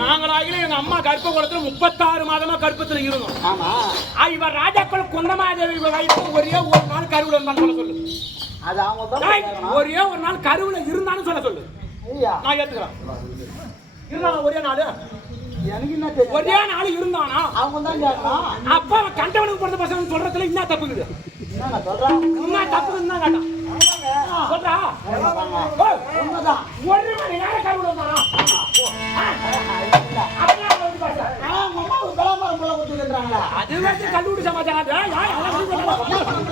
நாங்களாகிலும் எங்க அம்மா கர்ப்ப குளத்துல முப்பத்தாறு மாதமா கர்ப்பத்துல இருந்தோம். ஆமா. ஆ, இவ ராஜாக்கள் குந்தமாதேவி ஒரே ஒரு நாள் கருவுல இருந்தான்னு சொல்ல. ஒரே ஒரு நாள் கருவுல இருந்தான்னு சொல்ல சொல்லு. நான் ஏத்துக்கிறேன். இருந்தானா ஒரே நாள்? ஒரே நாள் இருந்தானா? அவங்க தான் அப்ப கண்டவனுக்கு பிறந்த பசங்க சொல்றதுல என்ன தப்புக்குது என்ன தப்புக்குன்னு தான் கேட்டான். சொல்றா உண்மைதான் ஒரு மணி நேரம் அது வந்து கல்லூரி சமாச்சாரம்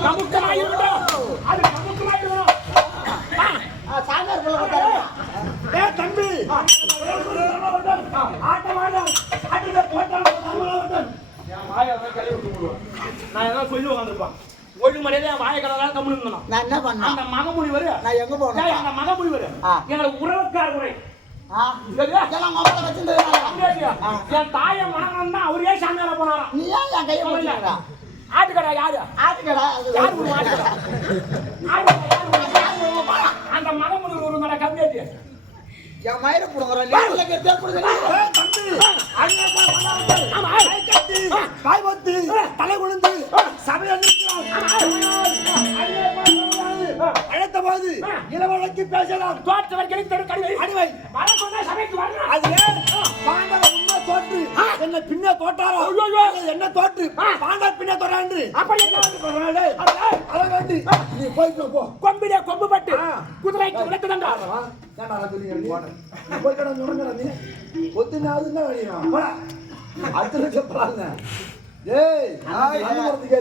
நமக்கு அது நமக்கு இருக்கணும். ஆ, சாமியார் போல ஆட்டமாட்டம். ஆட்டத்தை போட்டால் நான் என்ன சொல்லி உட்காந்துருப்பான் ஒழுங்கு மரியாதை என் வாயை கடலாம் கம்முன்னு இருந்தான்? நான் என்ன பண்ணேன்? அந்த மகமுனி வரு. நான் எங்க ஏய், அந்த மகமுனி வரு. எங்களுக்கு உறவுக்கார அப்படியா? என் தாயை தான் அவரே சாமியார போனாராம். நீ ஏன் என் கையை பிடிச்சிருக்கா ஆட்டுக்கடா யாரு? ஆட்டுக்கடா யாரு ஆட்டுக்கடா? அந்த மகமுனி ஒரு மட கம்மியாச்சு என் மயிரை புடுங்குறோம். காய் பத்து தலை குழுந்து சபையை அழைத்த போது இளவழக்கு பேசலாம் தோற்றவர் கிடைத்த தெரு அடிவை வர சபைக்கு பாண்டவ உண்மை தோற்று என்ன பின்ன தோட்டாரோ என்ன தோற்று? பாண்டவர் பின்ன தோறான்று அப்படி வந்து? அதை கண்டு நீ போய்க்கோ போ. கொம்பிலே கொம்பு பட்டு. குதிரைக்கு சொல்லி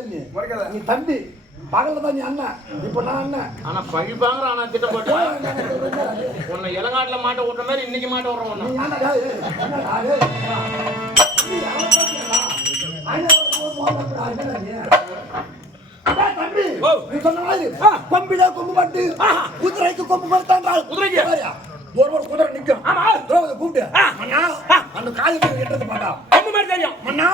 நீ போய் தம்பி. பகல்ல தான் நீ அண்ணன் இப்ப நான் அண்ணன் ஆனா பழி பாங்குற ஆனா திட்டம் போட்டு உன்னை இளங்காட்டுல மாட்ட விட்ற மாதிரி இன்னைக்கு மாட்ட விடுறோம் கொம்பிலே கொம்பு பட்டு குதிரைக்கு கொம்பு படுத்தான்றால் குதிரைக்கு? ஒரு ஒரு குதிரை நிக்கும் ஆமா. திரௌபதி கூப்பிட்டு மண்ணா அந்த காலை எட்டது பாட்டா கொம்பு மாதிரி தெரியும் மண்ணா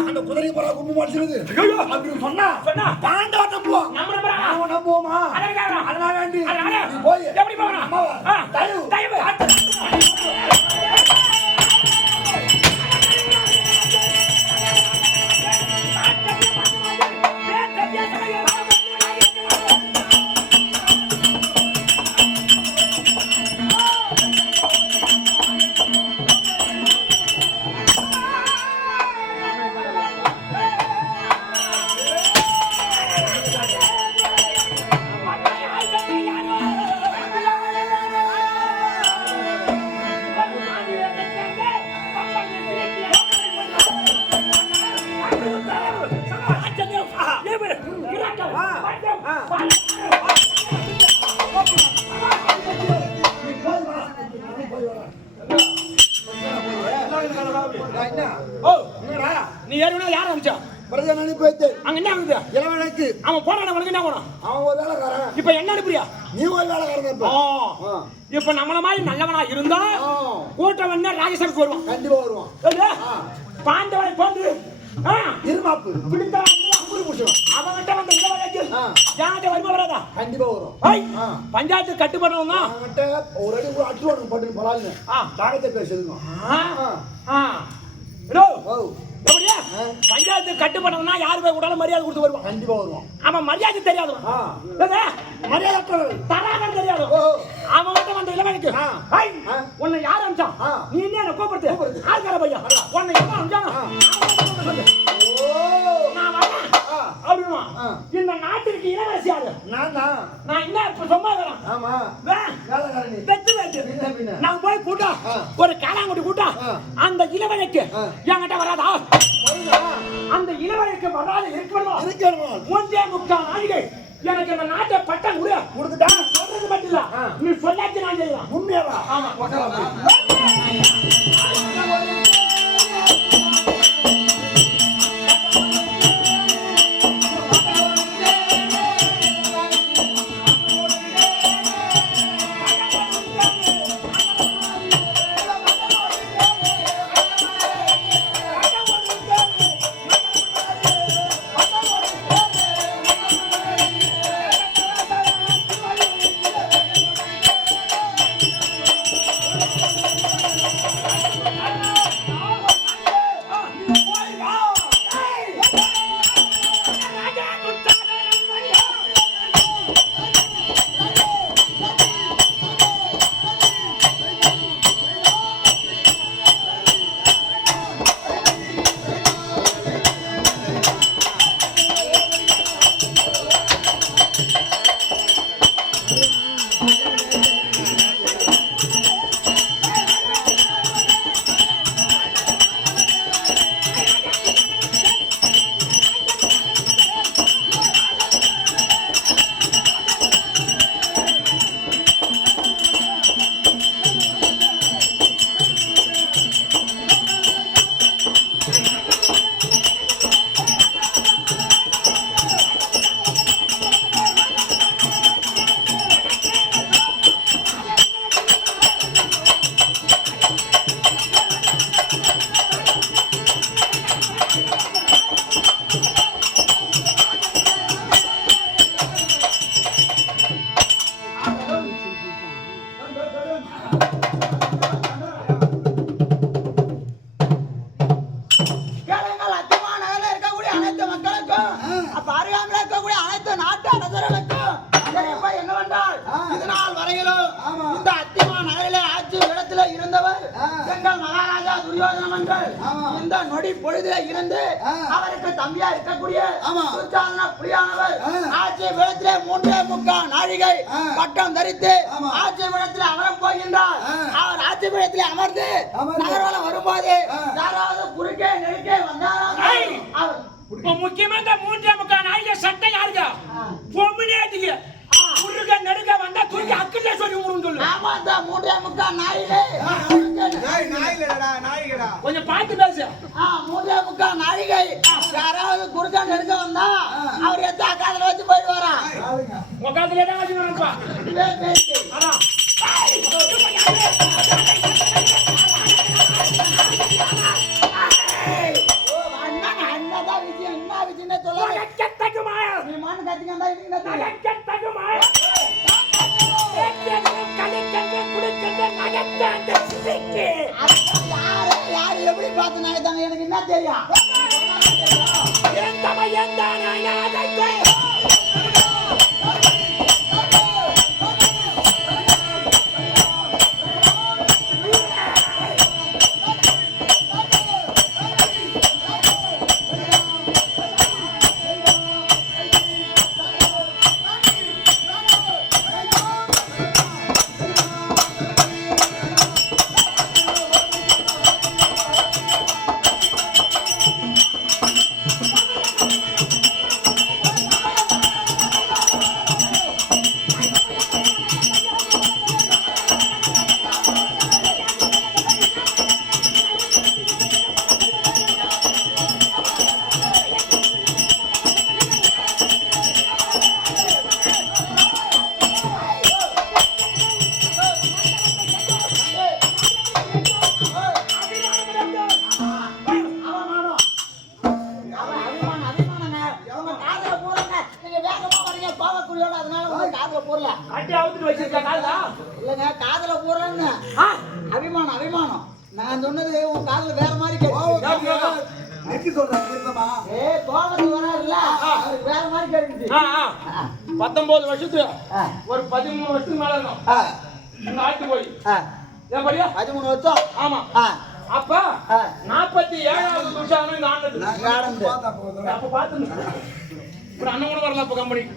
அந்த குதிரை போற கொம்பு மாடிச்சிருது அப்படின்னு சொன்னா சொன்னா? பாண்டா நம்புவோம் நம்ம நம்புவோமா அதனால வேண்டி போய் எப்படி போகணும்? அம்மாவை தயவு தயவு. நீ ஏற்கனவே யார் அனுப்பிச்சா பிரதமர் போயிட்டு அங்க என்ன ஆகுது இளவனுக்கு அவன் போறான உனக்கு என்ன வேணும்? அவன் ஒரு வேலைக்காரன். இப்ப என்ன அனுப்புறியா? நீ ஒரு வேலைக்காரன் இப்ப. நம்மள மாதிரி நல்லவனா இருந்தா. கூட்டம் வந்து ராஜசபைக்கு வருவான். கண்டிப்பா வருவான்? பாண்டவனை ஆ, இருமாப்பு. பூசுவான். அவன்கிட்ட வந்து ஆ. யார்கிட்ட வருமா வராதா? கண்டிப்பா வரும். பஞ்சாயத்து கட்டுப்படணும் தான் அவன்கிட்ட ஒரு அடி ஒரு அட்டு உனக்கு போட்டு ஆ. தாகத்தை பேசுதுங்க எப்படியா? பஞ்சாயத்து கட்டுப்படணும்னா யாரு போய் கூடாலும் மரியாதை கொடுத்து வருவான். கண்டிப்பா வருவான். அவன் மரியாதை. இல்லையா? மரியாதை தராதவன் தெரியாது. அவன் மட்டும் வந்த. ஐய், ஆ. உன்னை யார் அனுப்பிச்சான். நீ என்ன கூப்பிடுறது. ஆள்கார பையன்? உன்னை எவன் அனுப்பிச்சானோ? ஆ. அவன் மட்டும் வந்து சொல்லு. ஓ நான் வரேன் ஆ. அப்படின்னா ஆ. இந்த நாட்டிற்கு இளவரசி யாரு நான் தான் நான் என்ன இப்ப சும்மா வரேன் ஆமா. பின்ன நான் போய் கூட்டம் ஆ. ஒரு காலாங்குடி கூட்டம் ஆ. அந்த இளவனுக்கு ஆ. என்கிட்ட வராதா? அந்த இளவனுக்கு வராத இருக்கணும்? இருக்கணும்? மூன்றே முக்கால் நாளிகை எனக்கு இந்த நாட்டை பட்டம் கொடு. கொடுத்துட்டா? சொல்றது மட்டும் இல்ல. நீ சொல்லாச்சு நான் செய்யலாம் உண்மையாவா? ஆமா. அரசர்களுக்கும் அப்ப அருகாமல் இருக்கக்கூடிய அனைத்து நாட்டு அரசர்களுக்கும் என்னவென்றால் இதனால் வரையிலும் இந்த அத்திமா நகரிலே ஆட்சி இடத்துல இருந்தவர் எங்கள் மகாராஜா துரியோதனம் என்றால் இந்த நொடி பொழுதில இருந்து அவருக்கு தம்பியா இருக்கக்கூடிய துர்ச்சாதன புலியானவர் ஆட்சி விடத்திலே மூன்றே முக்கால் நாழிகை பட்டம் தரித்து ஆட்சி விடத்தில் அமரம் போகின்றார். அவர் ஆட்சி விடத்தில் அமர்ந்து நகர்வலம் வரும்போது யாராவது குறுக்கே நெருக்கே வந்தாரால் அவர் இப்போ முக்கியமா இந்த மூன்றே முக்கால் நாய்க்கு சட்டை யாருக்கா ஆ. பொம்மினேட்டுக்கு குறுக்க நெடுக்க வந்தா தூக்கி அக்கிட்ட சொல்லி விடுன்னு சொல்லு. ஆமா இந்த மூன்றே முக்கால் நாழிகை குறுக்கே நெ- கொஞ்சம் பார்த்து பேசு. ஆ, மூன்றே முக்கால் நாழிகை யாராவது குறுக்கா நெருக்க வந்தா அவர் எத்த அக்காதுல வச்சு யாருங்க? தான் வச்சுக்கிறேன்ப்பா இதுவே பேச்சு. அதான். நான் சொன்னது உன் காதுல வேற மாதிரி கேட்டு? நெக்கி சொல்றேன், நிறுத்தமா? ஏ கோபத்துக்கு வராதுல்ல அவருக்கு வேற மாதிரி கேட்டுச்சு. பத்தொன்பது வருஷத்துக்கு ஆ, ஒரு பதிமூணு வருஷத்துக்கு மேல இருக்கும். ஆட்டு போய். ஏன் படியா? பதிமூணு வருஷம். ஆமா. அப்ப. நாற்பத்தி ஏழாவது வருஷம் இந்த ஆண்டு. அப்ப பாத்து ஒரு அண்ணன் கூட வரல அப்ப கம்பெனி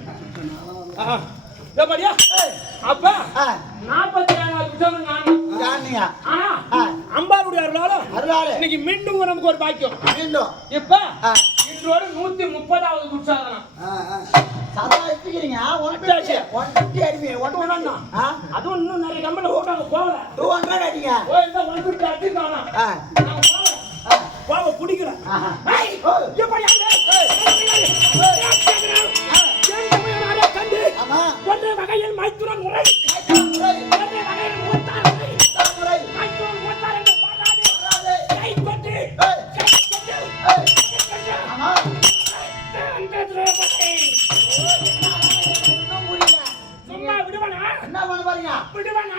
படியா? அப்ப நாற்பத்தி ஏழாவது வருஷம்? ஆனா. அம்பாளுடைய அருளாலும் அருளாளு இன்னைக்கு மீண்டும் நமக்கு ஒரு பாக்கியம் மீண்டும் இப்ப இன்றோடு நூத்தி முப்பதாவது ஆ அதுவும் இன்னும் நிறைய கம்பெனி ஓட்டாங்க போகல டூ ஹண்ட்ரட் அடிங்க ஒன் ஃபிஃப்டி அடிக்கானா போக. எப்படி ஒன்றை வகையில் மைத்துரன் முறை முறை, ஒன்றை வகையில் மூத்தார் விடுவனா? என்ன பண்ண போறீங்க? விடுவனா?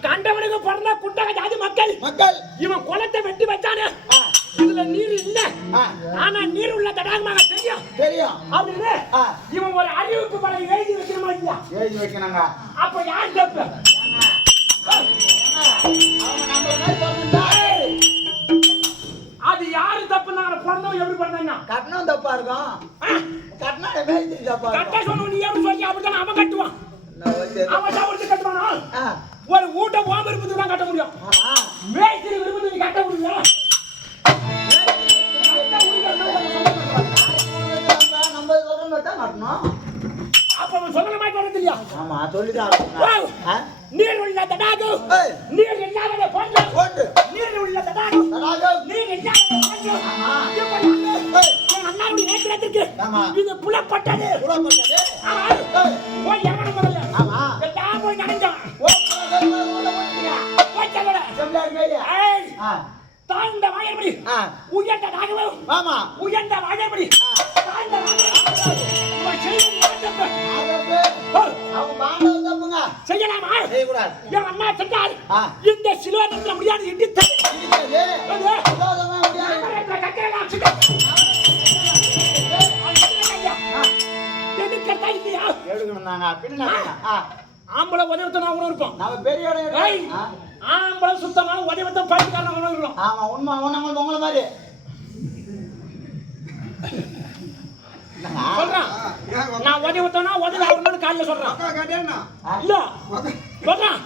கண்டவனுக்கு பிறந்த குண்டக ஜாதி மக்கள். மக்கள். இவன் குளத்தை வெட்டி வச்சானே. இதுல நீர் இல்ல. ஆனா நீர் உள்ள தடாகமாக தெரியும். தெரியும். அப்படின்னு இவன் ஒரு அறிவிப்பு பலகை எழுதி வைக்கணுமா இல்லையா? எழுதி வைக்கணுங்க அப்ப யார் தப்பு அவங்க நம்மள மாதிரி பிறந்தவன் எப்படி பிறந்தாங்க கட்டணம் தப்பா இருக்கும் கட்டணம் கட்ட சொன்ன நீ எப்படி சொல்லி அப்படித்தான் அவன் கட்டுவான். அவன் சாப்பிட்டு கட்டுவானா? ஒரு ஊட்ட ஓம் விருப்பத்துக்கு தான் கட்ட முடியும். மேய்ச்சி விருப்பத்துக்கு நீ கட்ட முடியல முடியல நம்ம சொல்ற மாதிரி தான் கட்டணும் அப்ப அவன் சொல்ல மாதிரி வர்றது இல்லையா ஆமா சொல்லிதான்? நீர் தடாகு ஏய், நீர் இல்லாத போன்று போட்டு. நீர் உள்ள தடாகு தடாகம். நீர் அண்ணாவுடைய நேத்திரத்திற்கு. இது புலப்பட்டது. ஏய், போய் இறங்கணும் முதல்ல. எல்லாம் போய் ஆ, தாழ்ந்த வாயபடி ஆ, உயர்ந்த நாகவம் ஆமா. உயர்ந்த வாயபடி ஆ, தாழ்ந்த நாகவம் செய்யலாமா? செய்யக்கூடாது. என் அண்ணா சென்றால். இந்த சிலுவனத்தில் முடியாது இடித்து ஆம்பளை உதவத்தனா கூட இருக்கும் நம்ம பெரிய ஆம்பளை சுத்தமான உதவத்தம் பயிற்சிக்காரன் கூட இருக்கணும் ஆமா உண்மை உங்களை மாதிரி? சொல்றான். நான் உதவத்தனா உதவி ஆகணும்னு காலையில சொல்றான். இல்ல. சொல்றான்.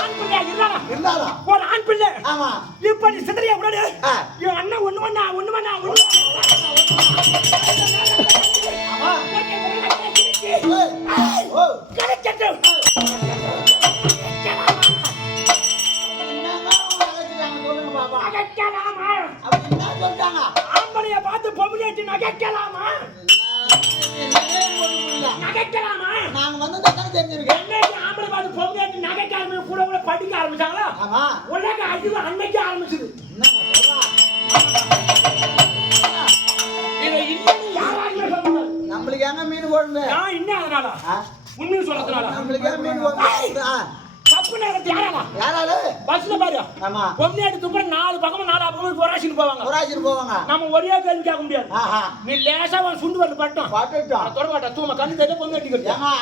ஆண் பிள்ளையா இருந்தாரா இருந்தாலும் ஒரு ஆண் பிள்ளை. ஆமா. இப்ப நீ சிதறிய கூடாது. என் அண்ணன் ஒண்ணு பண்ணா ஒண்ணு பண்ணா ஒண்ணு ஆமா ஆம்பளைய பார்த்து பொம்பளையாட்டி நகைக்கலாமா. நகைக்கலாமா? நாங்க வந்து தானே தெரிஞ்சிருக்கேன் என்னைக்கு ஆம்பளை பார்த்து பொம்பளையாட்டி நகைக்க ஆரம்பிச்சு கூட கூட படிக்க ஆரம்பிச்சாங்களா? உலக அழிவு அன்னைக்கு ஆரம்பிச்சது. நம்மளுக்கு எங்க மீன் நான் இன்னும் அதனால? உண்மையை சொல்றதுனால நம்மளுக்கு மீன் குழம்பு யாரால பஸ்ல பாரு ஆமா. பொம்பளையாட்டி துப்புற நாலு பக்கமும் நாலு பக்கமும் போராசின்னு போவாங்க. ஊராட்சிக்கு போவாங்க. நம்ம ஒரே கேள்வி கேட்க முடியாது. ஆஹா. நீ லேசா ஒரு சுண்டு வரல பட்டம் தொட மாட்டா தூம கண்ணு தெரிய பொண்ணு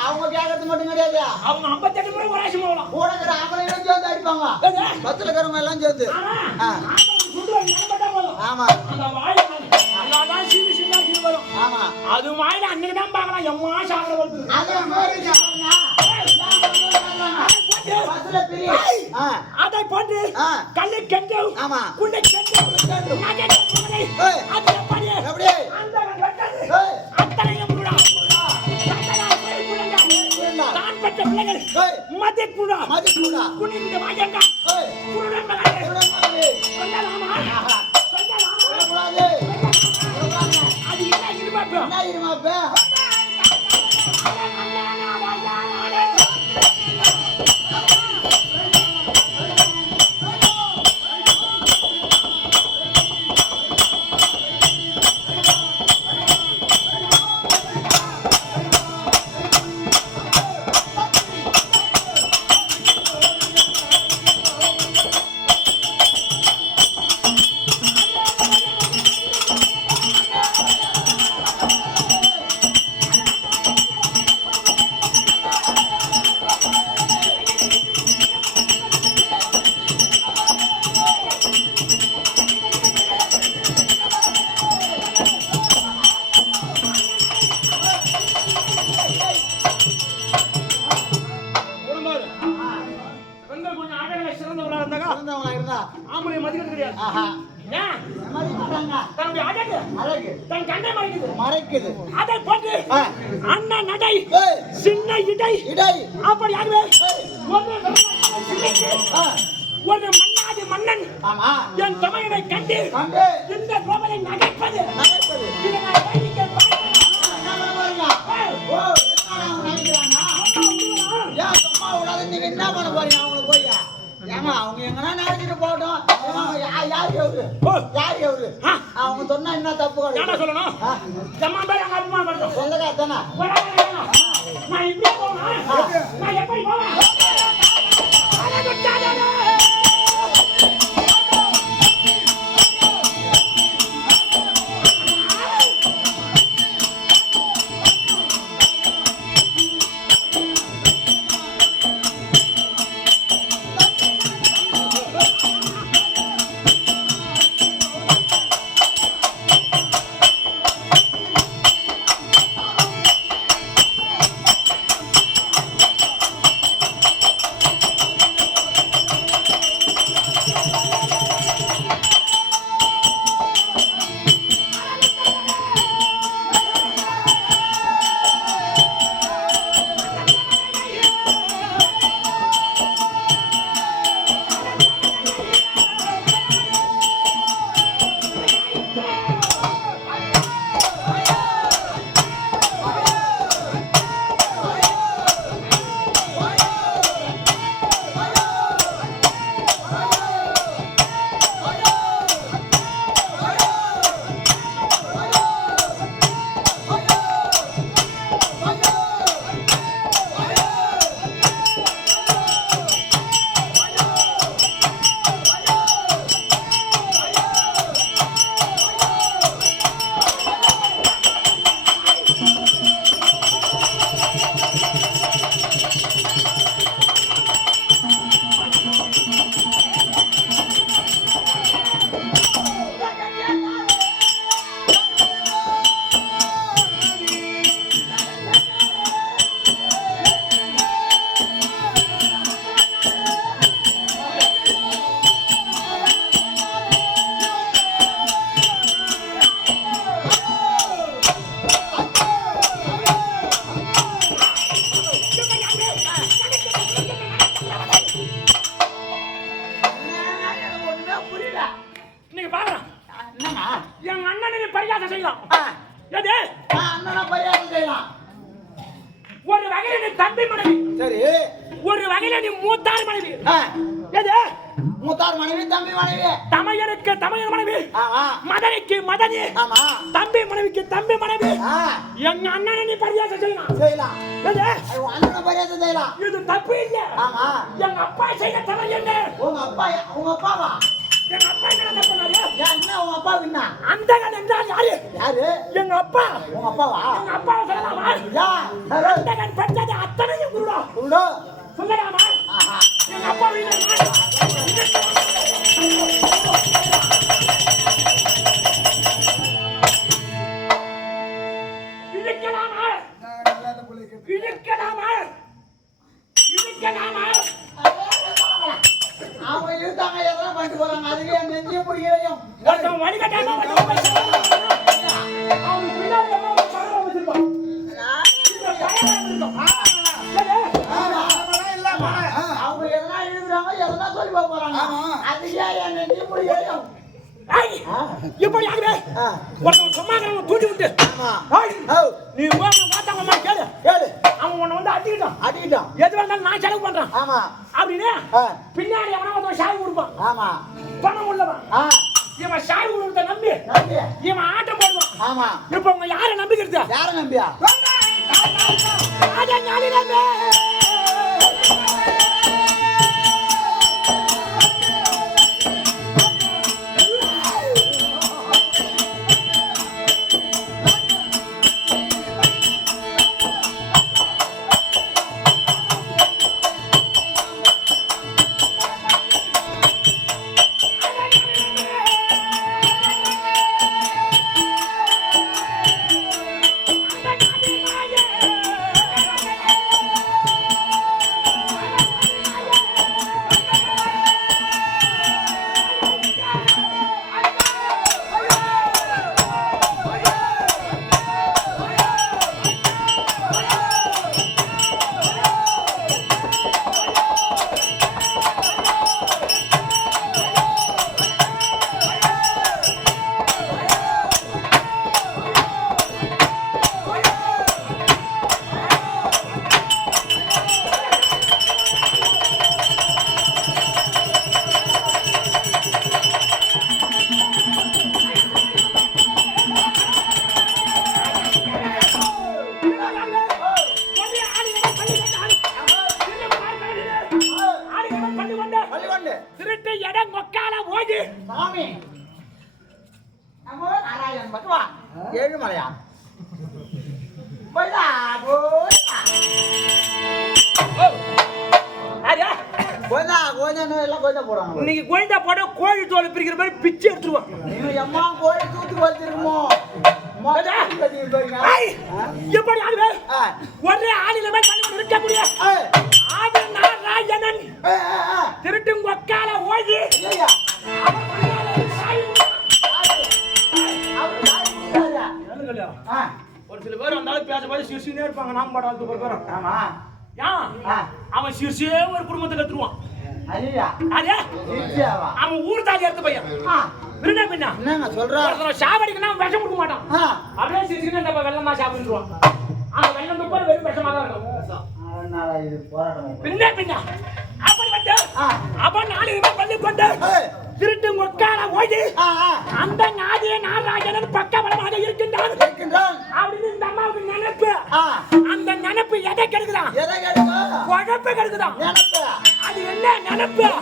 அவங்க கேட்கறது மட்டும் கிடையாது அவங்க ஐம்பத்தெட்டு முறை ஒராசி போகலாம் கூட இருக்கிற சேர்ந்து அடிப்பாங்க. ஏங்க? பத்துல இருக்கிறவங்க எல்லாம் சேர்ந்து. ஆம்பளை சுண்டு வரல நினைப்பட்டா போதும். ஆமா. அந்த சீவி சீவி வரும். ஆமா. அது வாயில அன்னைக்கு தான் பார்க்கலாம். எம்மா சாகர வருது அதே மாதிரி அதை போட்டு. கல்லு கெட்டு ஆமா குண்டை கெட்டு. அது எப்படி எப்படி அத்தனையும் புடுங்க. தான் பெற்ற பிள்ளைகள் மதிப்புடா மதிப்புடா குனிந்து குருடன் சொல்லலாமா சொல்லலாமா. அது என்ன என்ன அவங்கள போய் ஏமா அவங்க எங்கன்னா நினைச்சிட்டு யா- யாரு அவரு ஓ, யாரு அவரு ஆ. அவங்க சொன்னா என்ன தப்பு கிடையாது சொல்லணும்? பேர் சொந்தக்கா தானே? நான் நான் எப்படி போவேன்? எங்க அண்ணனுக்கு பரிகாசம் செய்யலாம். எது அண்ணனா பரிகாசம் செய்யலாம். ஒரு வகையில நீ தம்பி மனைவி. சரி. ஒரு வகையில நீ மூத்தார் மனைவி. எது மூத்தார் மனைவி தம்பி மனைவி. தமையனுக்கு தமையன் மனைவி. மதனிக்கு மதனி. ஆமா. தம்பி மனைவிக்கு தம்பி மனைவி. எங்க அண்ணனை நீ பரியாசம் செய்யலாம். செய்யலாம். எது அண்ணனை பரியாசம் செய்யலாம். இது தப்பு இல்ல. எங்க அப்பா செய்த தவறு என்ன? உங்க அப்பா உங்க அப்பாவா? எங்க அப்பா என்ன தப்பு? என்ன உங்க அப்பா விண்ணா அந்தகன் என்றால் யாரு? யாரு? எங்க அப்பா. உங்க அப்பாவா? எங்க அப்பாவை சொல்லலாமா யா யாரு? அந்தகன் பெற்றது அத்தனையும் குருடா. உண்டோ? சொல்லலாமா ஆஹா. எங்க அப்பா வீட்டுல இழுக்கலாமா? இழுக்கலாமா? இழுக்கலாமா? அவங்க இழுத்தாங்க எதனா பண்ணிட்டு போறாங்க. அதுக்கு என் நெஞ்சியும் பிடிக்கலையும் ஒருத்தன் வடிகட்டாம பின்னாடி எல்லாம் படம் வச்சிருப்பான். அவங்க எதனா இழுக்கிறாங்க எதனா சொல்லி போறாங்க. அதுக்கே என் நெஞ்சியும் பிடிக்கலையும் ஏய், இப்படி ஆகுது. ஒருத்தன் இருக்கிறவன் தூண்டி விட்டு. நீ போய் அவனை பார்த்து அவன் கேளு. கேளு அவன் உன்னை வந்து அடிக்கிட்டான். அடிக்கிட்டோம் எது வேணாலும் நான் செலவு பண்றேன். ஆமா அப்படின்னு பின்னாடி எவனோ ஒருத்தன் சாவி கொடுப்பான். ஆமா பணம் உள்ளவன். இவன் சாவி கொடுத்த நம்பி நம்பி இவன் ஆட்டம் போடுவான். ஆமா இப்ப உங்க யாரை நம்பிக்கிறது? யார நம்பியா ராஜா ஞானிரமே. கோழி தோல் பிரிக்கிற மாதிரி பிச்சு எடுத்துருவான் எம்மா கோழி தூத்து ஐய், எப்படி ஆகுது ஒரே ஆளில மேல் தள்ளி நிற்க முடியும் ஆதி நாராயணன். திருட்டு மொக்கால ஓடி. ஒரு சில பேர் அந்த ஆளு பேசும்போது சிரிச்சுனே இருப்பாங்க. நாம் பாடாது ஒரு பேரும் ஆமா. அவன் சிரிச்சே ஒரு குடும்பத்தை கத்துருவான். அவன் ஊர் தாலி எடுத்த பையன். பின்ன பின்ன. என்னங்க சொல்ற? ஒருத்தன் சாவடிக்கனா விஷம் கொடுக்க மாட்டான். அப்படியே இந்த வெள்ளம் சாப்பிட்டுருவான். அந்த வெள்ளம் துப்பா வெறும் விஷமா தான் இருக்கும். பின்ன பின்ன. அப்படி வந்து. அவன் நாலு பேர் பள்ளி கொண்டு. திருட்டு முக்கால ஓடி. அந்த நாதிய நாராயணன் பக்கபலமாக இருக்கின்றான். இருக்கின்றான். அப்படின்னு இந்த அம்மாவுக்கு நினைப்பு. அந்த நினைப்பு எதை கெடுக்குதான்? குழப்ப கெடுக்குதான் நினைப்பேன்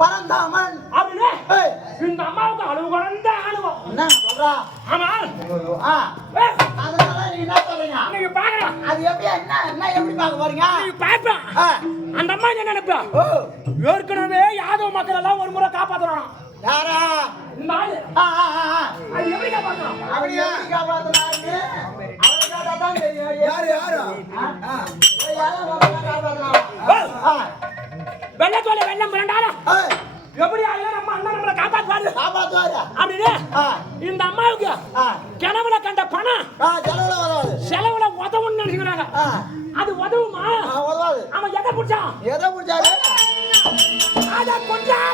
பரந்தாமன் அப்படின்னு இந்த அம்மாவுக்கு அழுவு குழந்த அனுபவம் என்ன சொல்றா? ஆமா அதனால நீங்க என்ன சொல்றீங்க? நீங்க பாக்கலாம் அது எப்படி என்ன என்ன எப்படி பார்க்க போறீங்க? நீங்க பாப்பேன் ஆ, அந்த அம்மா என்ன நினைப்பா? ஓ. ஏற்கனவே யாதவ மக்கள் எல்லாம் ஒரு முறை காப்பாத்தணும் யாரா? இந்த ஆளு. ஆ, ஆ, ஆ, ஆ. அது எப்படி காப்பாத்தணும் அப்படி எப்படி காப்பாத்துனாரு? அவரை கேட்டாதான் தெரியும். யாரு யாரு? யாரை? முதல்ல வெள்ள தோலை வெள்ளம் புரண்டாலும் எப்படி ஆயிரம் நம்ம அண்ணன் நம்மளை காப்பாத்துவாரு? காப்பாத்துவாரு. அப்படின்னு இந்த அம்மாவுக்கு கிணவுல கண்ட பணம் செலவுல வராது. செலவுல உதவும்னு நினைக்கிறாங்க. அது உதவுமா? உதவாது. அவன் எதை பிடிச்சான்? எதை பிடிச்சாரு? அதை கொஞ்சம்